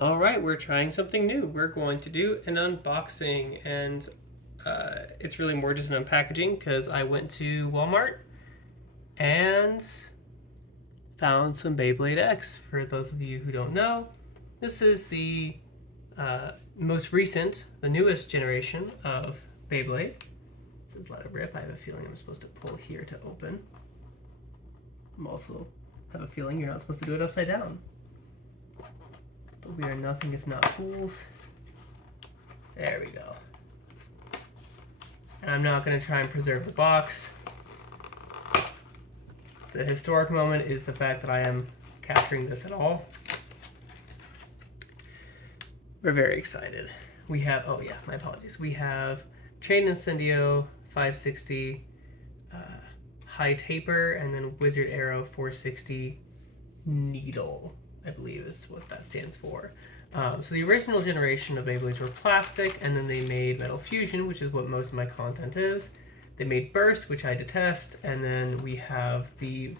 All right, we're trying something new. We're going to do an unboxing, and it's really more just an unpackaging because I went to Walmart and found some Beyblade X. For those of you who don't know, this is the most recent, the newest generation of Beyblade. This is let it rip. I have a feeling I'm supposed to pull here to open. I'm also have a feeling you're not supposed to do it upside down. But we are nothing if not fools. There we go. And I'm not going to try and preserve the box. The historic moment is the fact that I am capturing this at all. We're very excited. We have, oh yeah, my apologies. We have Chain Incendio 560, High Taper, and then Wizard Arrow 460 Needle, I believe is what that stands for. So the original generation of Beyblades were plastic, and then they made Metal Fusion, which is what most of my content is. They made Burst, which I detest, and then we have the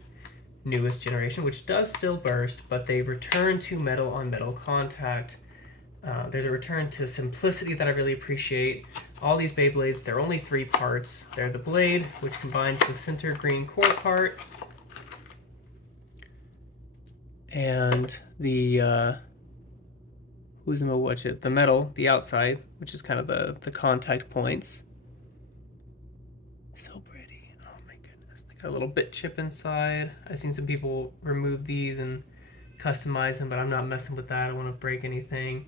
newest generation, which does still burst, but they return to metal on metal contact. There's a return to simplicity that I really appreciate. All these Beyblades, they're only 3 parts. They're the blade, which combines the center green core part, and the the metal, the outside, which is kind of the contact points. So pretty. Oh my goodness. They got a little bit chip inside. I've seen some people remove these and customize them, but I'm not messing with that. I don't want to break anything.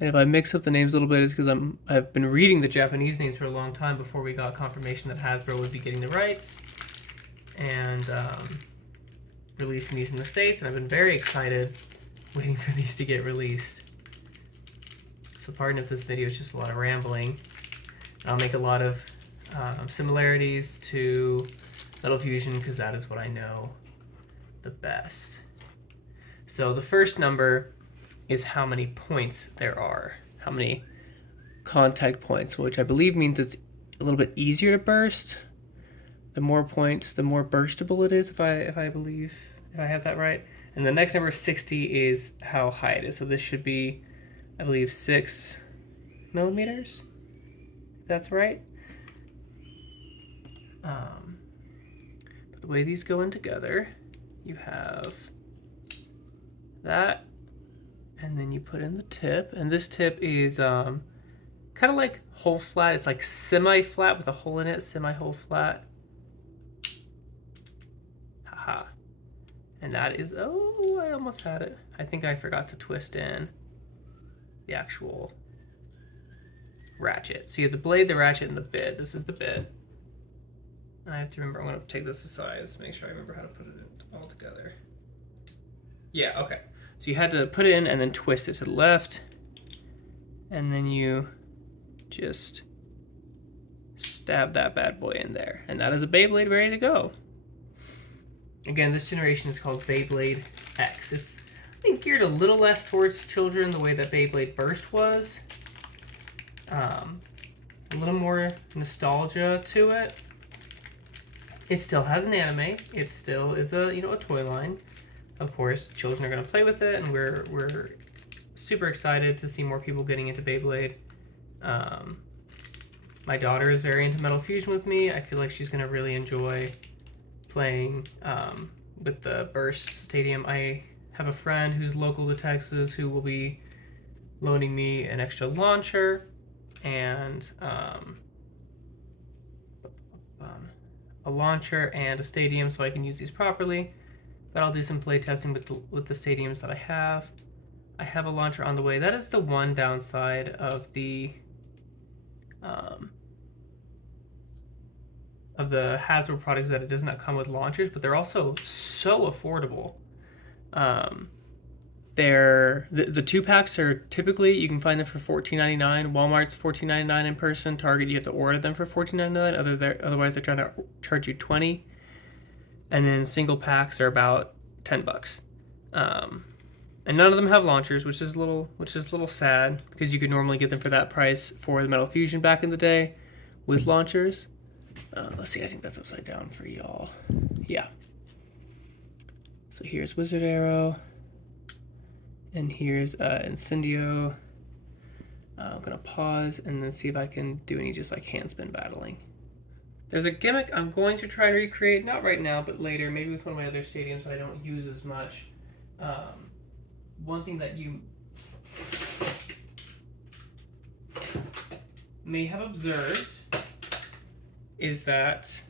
And if I mix up the names a little bit, it's because I've been reading the Japanese names for a long time before we got confirmation that Hasbro would be getting the rights and releasing these in the States. And I've been very excited waiting for these to get released. So pardon if this video is just a lot of rambling. I'll make a lot of similarities to Metal Fusion because that is what I know the best. So the first number is how many points there are, how many contact points, which I believe means it's a little bit easier to burst. The more points, the more burstable it is, if I have that right. And the next number, 60, is how high it is. So this should be, I believe, 6 millimeters. If that's right. But the way these go in together, you have that. And then you put in the tip, and this tip is kind of like hole flat. It's like semi-flat with a hole in it, semi-hole flat. Haha. And that is, oh, I almost had it. I think I forgot to twist in the actual ratchet. So you have the blade, the ratchet, and the bit. This is the bit. And I have to remember, I'm going to take this aside to make sure I remember how to put it all together. Yeah, okay. So you had to put it in and then twist it to the left. And then you just stab that bad boy in there. And that is a Beyblade ready to go. Again, this generation is called Beyblade X. It's, I think, geared a little less towards children the way that Beyblade Burst was. A little more nostalgia to it. It still has an anime. It still is a toy line. Of course, children are going to play with it, and we're super excited to see more people getting into Beyblade. My daughter is very into Metal Fusion with me. I feel like she's going to really enjoy playing with the Burst Stadium. I have a friend who's local to Texas who will be loaning me an extra launcher and a launcher and a stadium so I can use these properly. But I'll do some play testing with the stadiums that I have. I have a launcher on the way. That is the one downside of the Hasbro products, that it does not come with launchers, but they're also so affordable. The 2-packs are typically, you can find them for $14.99. Walmart's $14.99 in person. Target, you have to order them for $14.99. Otherwise, they're trying to charge you $20. And then single packs are about $10. And none of them have launchers, which is a little sad because you could normally get them for that price for the Metal Fusion back in the day with launchers. Let's see, I think that's upside down for y'all. Yeah. So here's Wizard Arrow. And here's Incendio. I'm gonna pause and then see if I can do any just like handspin battling. There's a gimmick I'm going to try and recreate, not right now, but later, maybe with one of my other stadiums that I don't use as much. One thing that you may have observed is that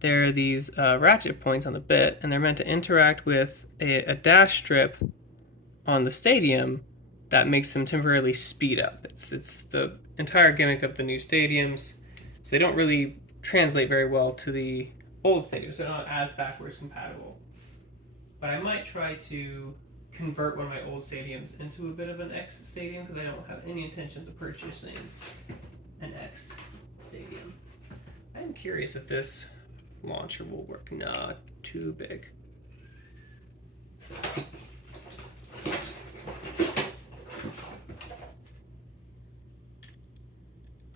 there are these ratchet points on the bit, and they're meant to interact with a dash strip on the stadium that makes them temporarily speed up. It's the entire gimmick of the new stadiums, so they don't really translate very well to the old stadiums. They're not as backwards compatible. But I might try to convert one of my old stadiums into a bit of an X stadium because I don't have any intentions of purchasing an X stadium. I'm curious if this launcher will work. Not too big.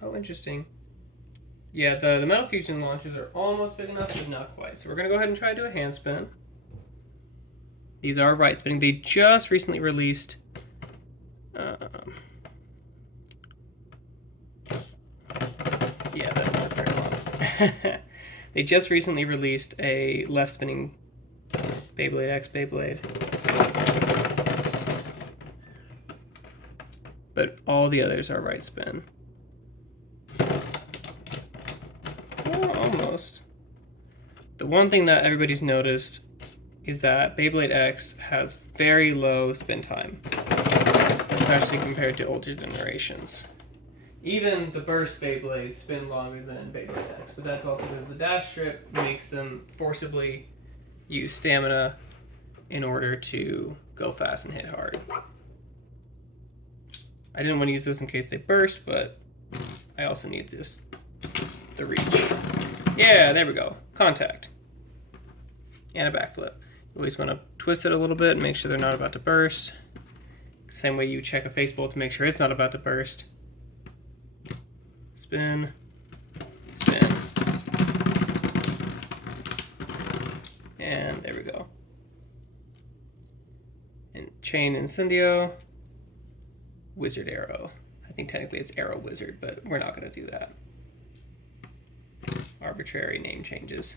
Oh, interesting. Yeah, the Metal Fusion launchers are almost big enough, but not quite. So we're going to go ahead and try to do a hand spin. These are right spinning. They just recently released yeah, that won't very long. They just recently released a left spinning Beyblade X Beyblade. But all the others are right spin. Oh, almost. The one thing that everybody's noticed is that Beyblade X has very low spin time, especially compared to older generations. Even the burst Beyblades spin longer than Beyblade X, but that's also because the dash strip makes them forcibly use stamina in order to go fast and hit hard. I didn't want to use this in case they burst, but I also need this, the reach. Yeah, there we go. Contact. And a backflip. You always want to twist it a little bit and make sure they're not about to burst. Same way you check a face bolt to make sure it's not about to burst. Spin, spin. And there we go. And chain Incendio, Wizard Arrow. I think technically it's Arrow Wizard, but we're not going to do that. Arbitrary name changes.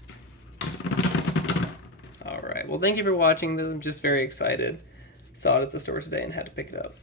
All right, well, thank you for watching. I'm just very excited. Saw it at the store today and had to pick it up.